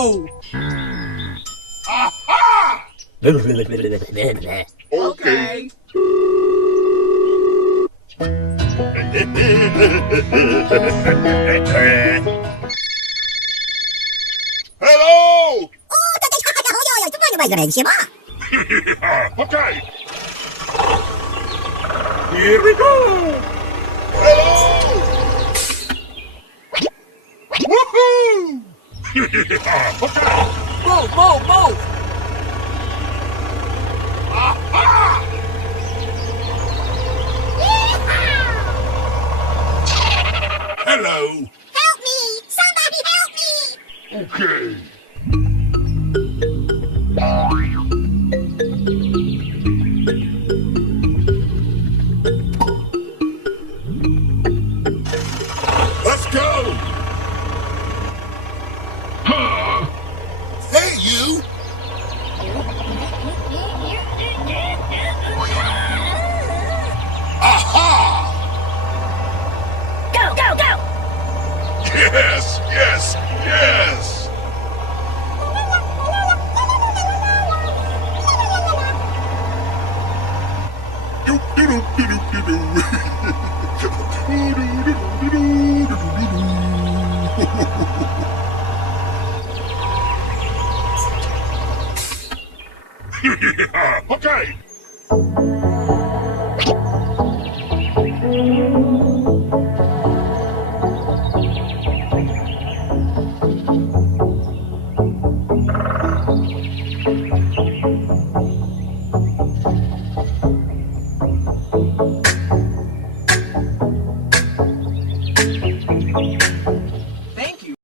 go! Aha! Okay. Hello! Okay. Okay. Here we go! Hello! Woohoo! Okay. Move, move, move! Aha! Hello! Help me! Somebody help me! Okay. Let's go! Huh? Hey, you! Aha! Go, go, go! Yes, yes, yes! Okay.